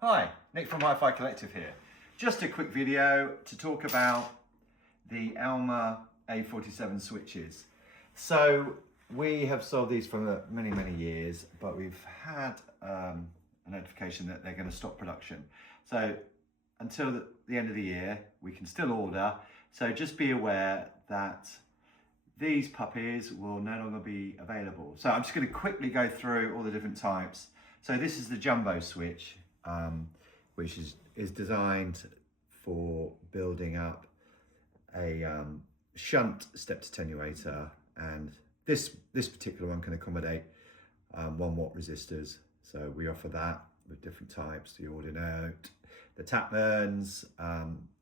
Hi, Nick from HiFi Collective here. Just a quick video to talk about the Elma A47 switches. So we have sold these for many years, but we've had a notification that they're going to stop production. So until the end of the year, we can still order. So just be aware that these puppies will no longer be available. So I'm just going to quickly go through all the different types. So this is the jumbo switch, which is designed for building up a shunt stepped attenuator, and this particular one can accommodate 1 watt resistors. So we offer that with different types, the Ordinate, the Tapmans,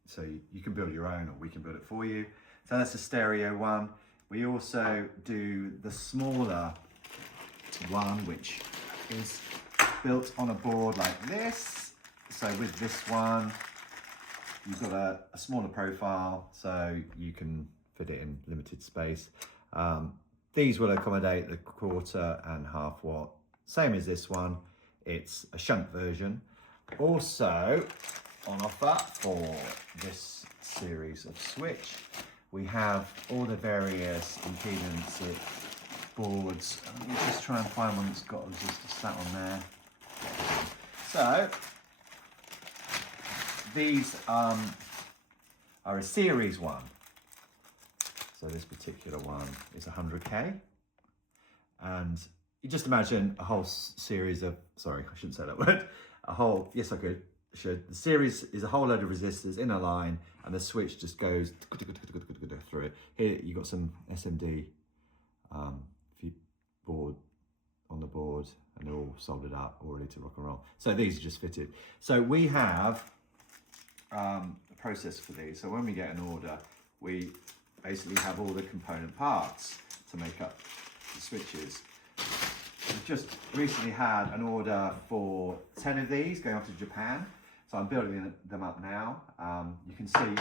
so you can build your own or we can build it for you. So that's a stereo one. We also do the smaller one, which is built on a board like this. So with this one, you've got a smaller profile, so you can fit it in limited space. These will accommodate the 1/4 and 1/2 watt, same as this one. It's a shunt version. Also on offer for this series of switch, we have all the various impedance boards. Let me just try and find one that's got a resistor sat on there. So these are a series one. So this particular one is 100K. And you just imagine a whole series of, sorry, I shouldn't say that word. Yes I should. The series is a whole load of resistors in a line, and the switch just goes through it. Here you've got some SMD board on the board, and they're all soldered up, all ready to rock and roll. So these are just fitted. So we have a process for these. So when we get an order, we basically have all the component parts to make up the switches. We've just recently had an order for 10 of these going off to Japan. So I'm building them up now. You can see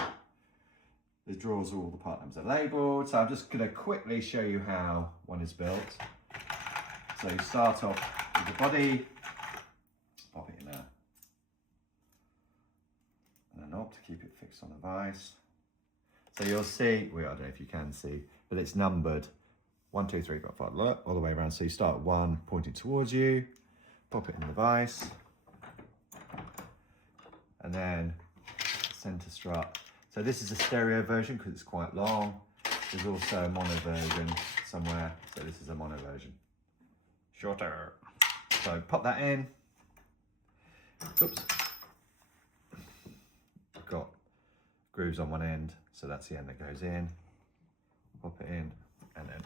the drawers, all the part numbers are labeled. So I'm just going to quickly show you how one is built. So you start off with the body, pop it in a knob to keep it fixed on the vise. So you'll see, well, I don't know if you can see, but it's numbered 1, 2, 3, 4, 5, look, all the way around. So you start at 1 pointing towards you, pop it in the vise, and then center strut. So this is a stereo version because it's quite long. There's also a mono version somewhere. So this is a mono version. Shorter. So pop that in. Oops. I've got grooves on one end, so that's the end that goes in. Pop it in and then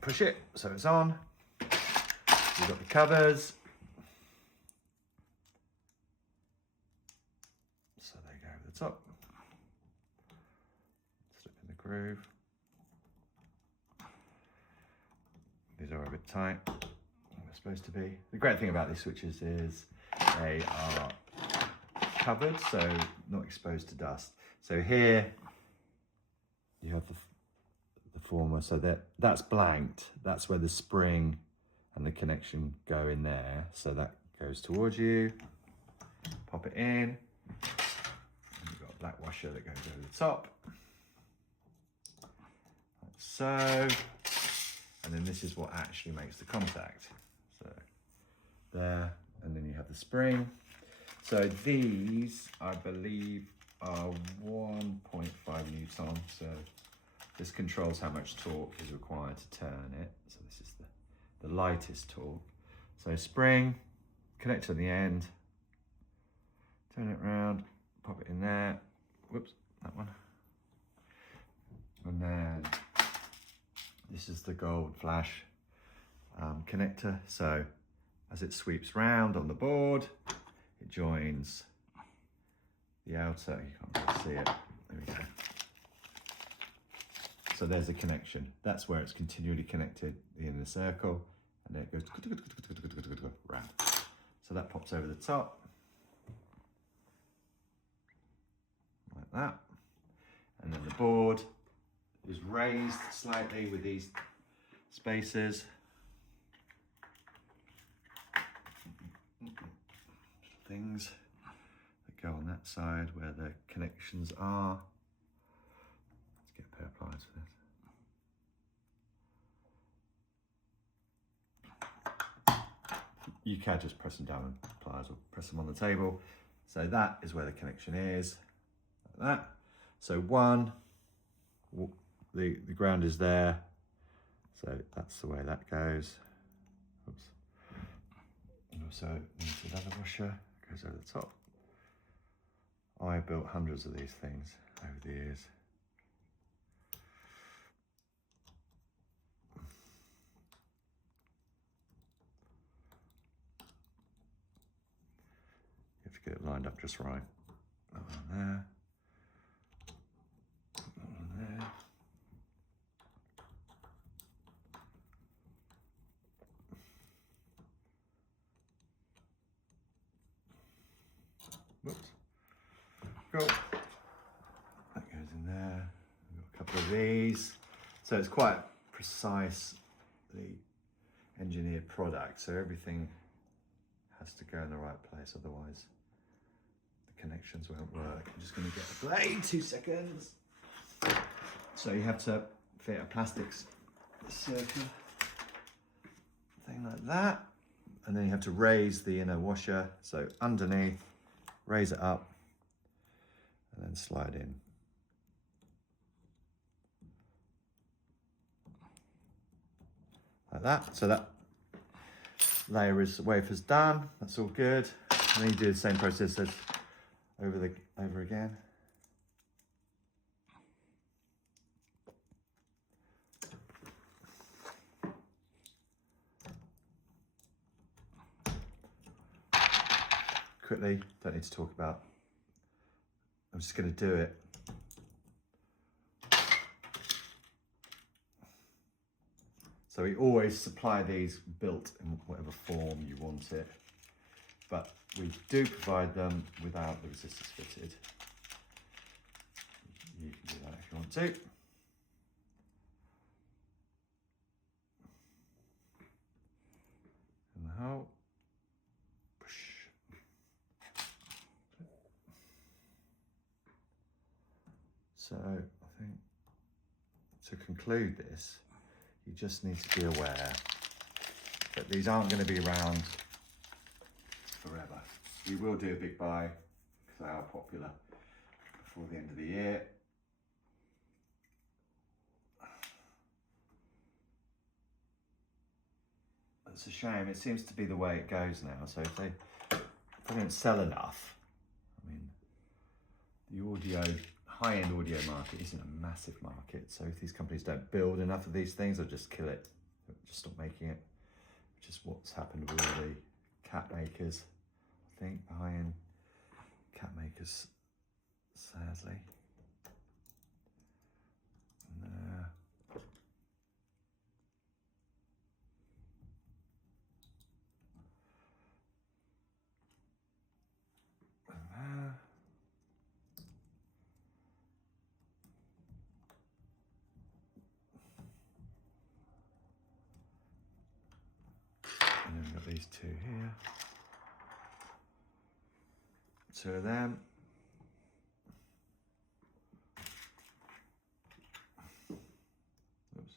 push it so it's on. We've got the covers. So they go over the top. Slip in the groove. These are a bit tight, they're supposed to be. The great thing about these switches is they are covered, so not exposed to dust. So here you have the former, so that's blanked. That's where the spring and the connection go in there. So that goes towards you. Pop it in. And you've got a black washer that goes over the top. Like so. And then this is what actually makes the contact. So there, and then you have the spring. So these, I believe, are 1.5 Newton. So this controls how much torque is required to turn it. So this is the lightest torque. So spring, connect to the end, turn it around, pop it in there. Whoops, that one. And then this is the gold flash connector. So as it sweeps round on the board, it joins the outer, you can't really see it, there we go. So there's a connection. That's where it's continually connected, the inner circle, and then it goes round. So that pops over the top, like that. And then the board is raised slightly with these spacers. things that go on that side where the connections are. Let's get a pair of pliers for this. You can just press them down with pliers or press them on the table. So that is where the connection is, like that. So one, the ground is there. So that's the way that goes. Oops. And also into another washer, goes over the top. I built hundreds of these things over the years. You have to get it lined up just right. That one there. That one there. Whoops. Go. That goes in there. We've got a couple of these. So it's quite precisely engineered product. So everything has to go in the right place, otherwise the connections won't work. I'm just going to get the blade, 2 seconds. So you have to fit a plastic circle thing like that. And then you have to raise the inner washer. So underneath, raise it up, and then slide in. Like that. So that layer is wafers done. That's all good. And then you do the same process as over again. Quickly, don't need to talk about. I'm just going to do it. So we always supply these built in whatever form you want it, but we do provide them without the resistors fitted. You can do that if you want to. In the hole. So I think to conclude this, you just need to be aware that these aren't going to be around forever. We will do a big buy because they are popular before the end of the year. It's a shame. It seems to be the way it goes now. So if they don't sell enough, I mean, the high-end audio market isn't a massive market, so if these companies don't build enough of these things, they'll just kill it. They'll just stop making it, which is what's happened with all the cat makers. I think the high-end cat makers, sadly. And, and then we've got these two here. Two of them. Oops.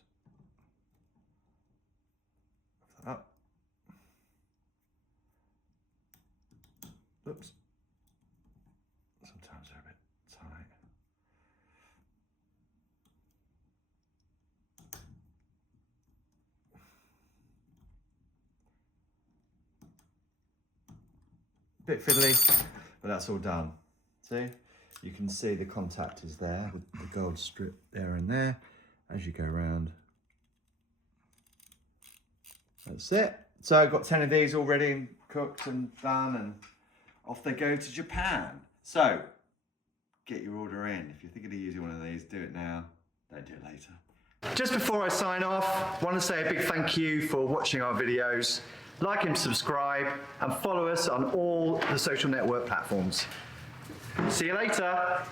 Lift that up. Oops. Sometimes they're a bit tight. Bit fiddly, but that's all done. See, you can see the contact is there with the gold strip there and there as you go around. That's it. So I've got 10 of these already and cooked and done, and off they go to Japan. So get your order in. If you're thinking of using one of these, do it now. Don't do it later. Just before I sign off, I want to say a big thank you for watching our videos. Like and subscribe, and follow us on all the social network platforms. See you later.